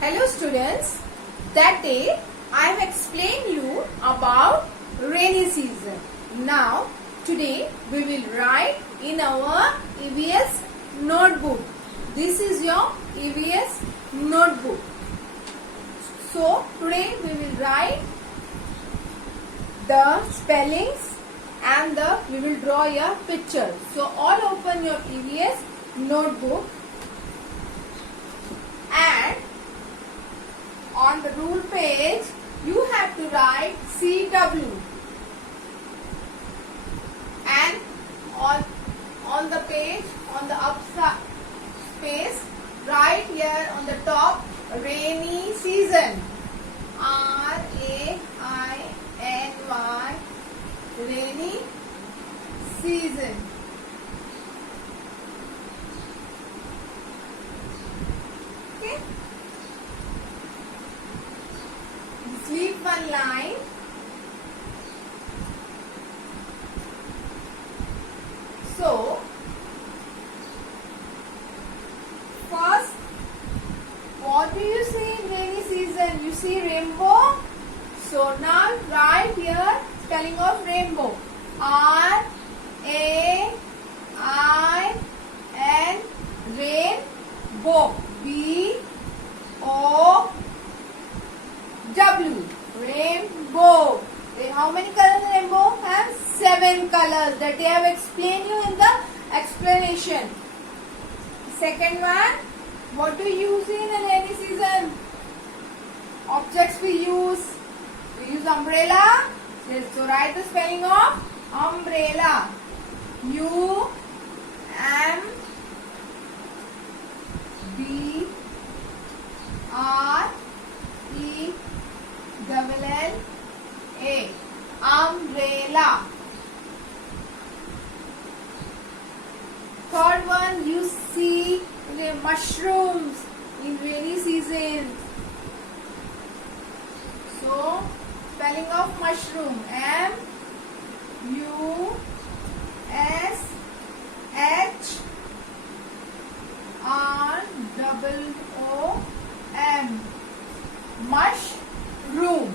Hello students, that day I have explained you about rainy season. Now today we will write in our EVS notebook. This is your EVS notebook. So today we will write the spellings and we will draw a picture. So all open your EVS notebook and on the rule page you have to write CW and on the page on the up space write here on the top rainy season, RAINY, rainy season. Okay, leave one line. So first, what do you see in rainy season? You see rainbow. So now write here spelling of rainbow, RAIN, rainbow, BOW, rainbow. How many colors rainbow has? 7 colors that they have explained you in the explanation. Second one, what do you use in a rainy season? Objects we use umbrella. So write the spelling of umbrella, UMBRELLA, umbrella. Third one, you see the mushrooms in rainy season. So spelling of mushroom, MUSHROOM, mushroom.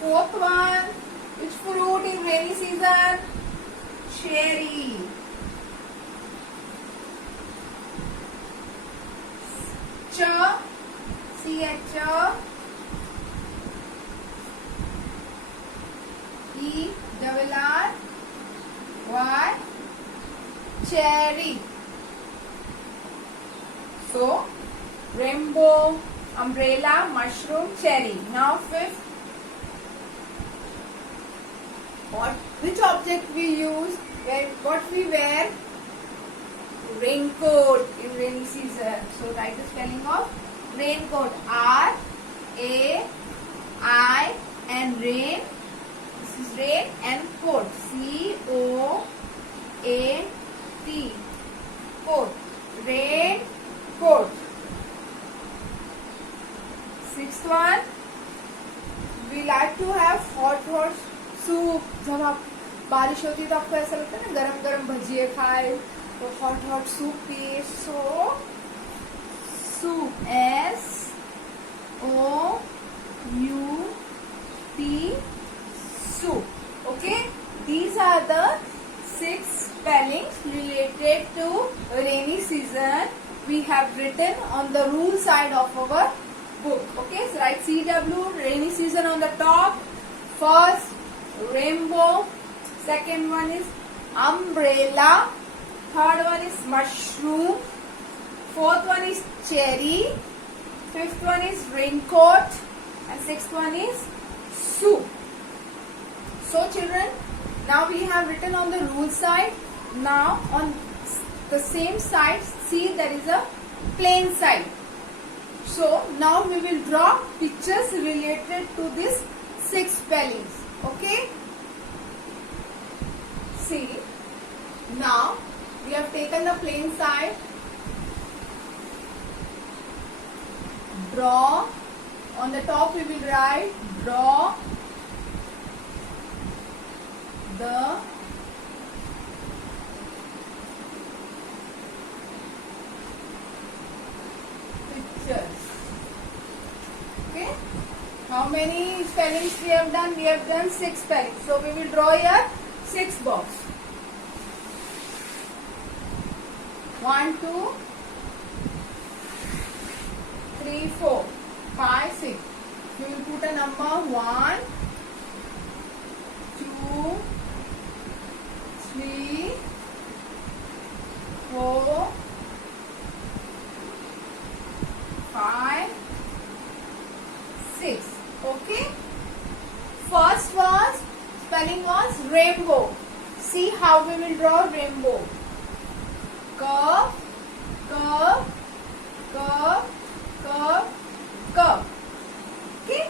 Fourth one, which fruit in rainy season? Cherry. CHERRY, cherry. So rainbow, umbrella, mushroom, cherry. Now fifth, which object we use? What we wear? Raincoat in rainy season. So write the spelling of raincoat, RAIN, rain. This is rain and coat, COAT, coat, raincoat. Sixth one, we like to have hot soup. जब आप बारिश होती है तो आपको ऐसा लगता है ना गरम गरम भजिए खाए, तो हॉट सूप पिए. सो soup, SOUP, soup. Okay, these are the 6 spellings related to rainy season we have written on the rule side of our book. Okay, so write CW, rainy season on the top. First, rainbow. Second one is umbrella. Third one is mushroom. Fourth one is cherry. Fifth one is raincoat. And sixth one is soup. So children, now we have written on the rule side. Now on the same side, see there is a plain side. So now we will draw pictures related to these 6 spellings. Okay? See, now we have taken the plain side. Draw. On the top we will write draw many spellings we have done? We have done 6 spellings. So we will draw here 6 box. 1, 2, 3, 4, 5, 6. We will put a number 1, 2, 3, 4, 5, 6. Okay. First was spelling was rainbow. See how we will draw rainbow. Curve, curve, curve, curve, curve. Okay.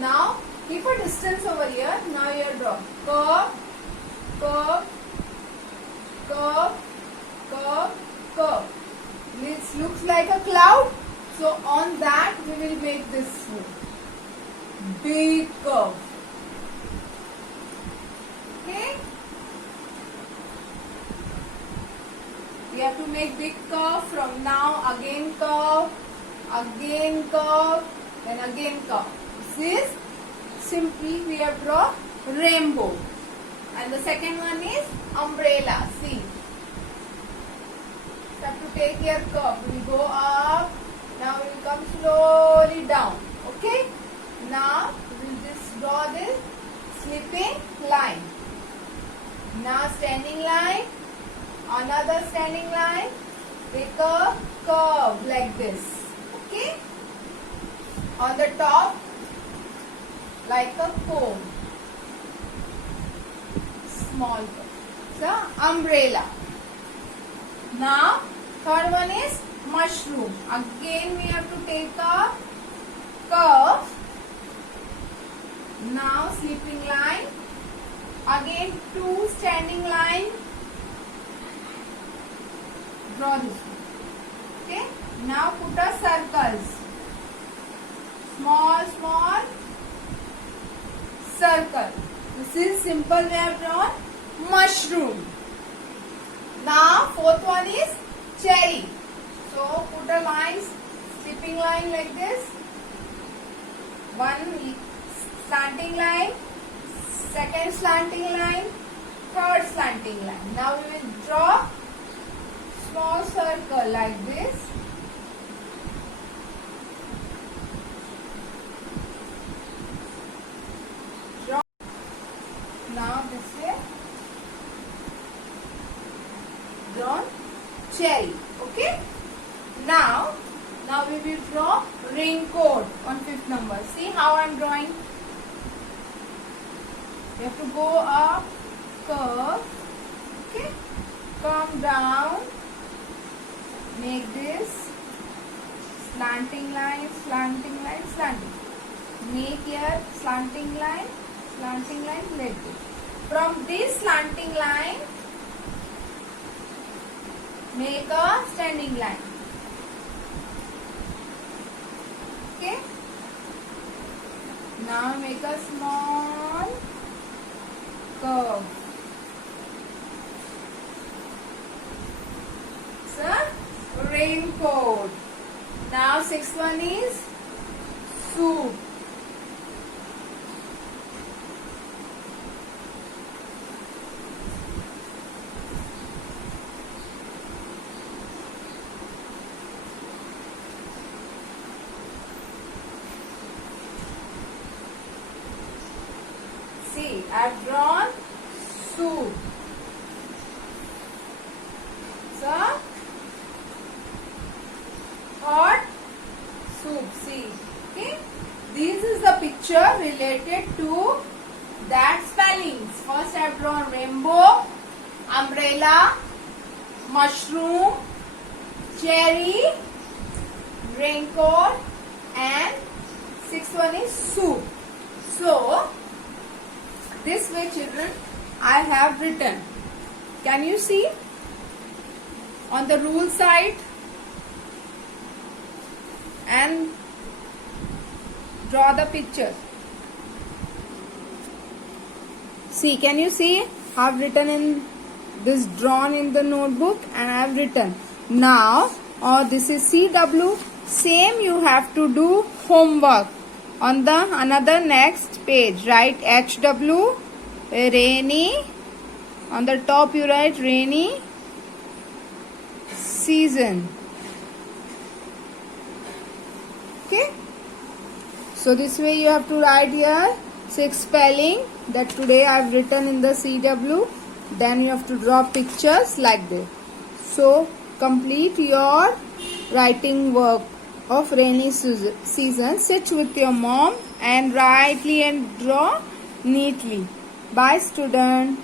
Now keep a distance over here. Now you draw curve, curve, curve, curve, curve. This looks like a cloud. So on that we will make this big curve. Okay. We have to make big curve. From now again curve, then again curve. This is simply we have drawn rainbow. And the second one is umbrella. See. We have to take here curve. We will go up. Now we will come slowly down. Okay. Now we will just draw this slipping line. Now standing line. Another standing line. Take a curve like this. Okay. On the top, like a cone. Small curve. So umbrella. Now third one is mushroom. Again we have to take a curve. Now slipping line. Again 2 standing line. Draw this one. Okay. Now put a circles. Small, small circle. This is simple. We have drawn mushroom. Now fourth one is cherry. So put a line, slipping line like this. One slanting line, second slanting line, third slanting line. Now we will draw small circle like this. Draw. Now this way. Drawn cherry. Okay. Now we will draw raincoat on 5th number. See how I am drawing. You have to go up, curve. Okay. Come down. Make this slanting line, slanting line, slanting. Make here slanting line like this. From this slanting line, make a standing line. Okay. Now make a small curve. So raincoat. Now 6th one is soup. See, I have drawn soup. So, hot soup. See, okay. This is the picture related to that spellings. First, I have drawn rainbow, umbrella, mushroom, cherry, raincoat, and 6th one is soup. So, this way children I have written. Can you see? On the rule side and draw the picture. See, can you see? I have written in this, drawn in the notebook, and I have written. Now, this is CW. Same you have to do homework. On the another next page, write HW, rainy. On the top you write rainy season. Okay. So this way you have to write here 6 spelling that today I have written in the CW. Then you have to draw pictures like this. So complete your writing work of rainy season. Sit with your mom and write and draw neatly. Bye student.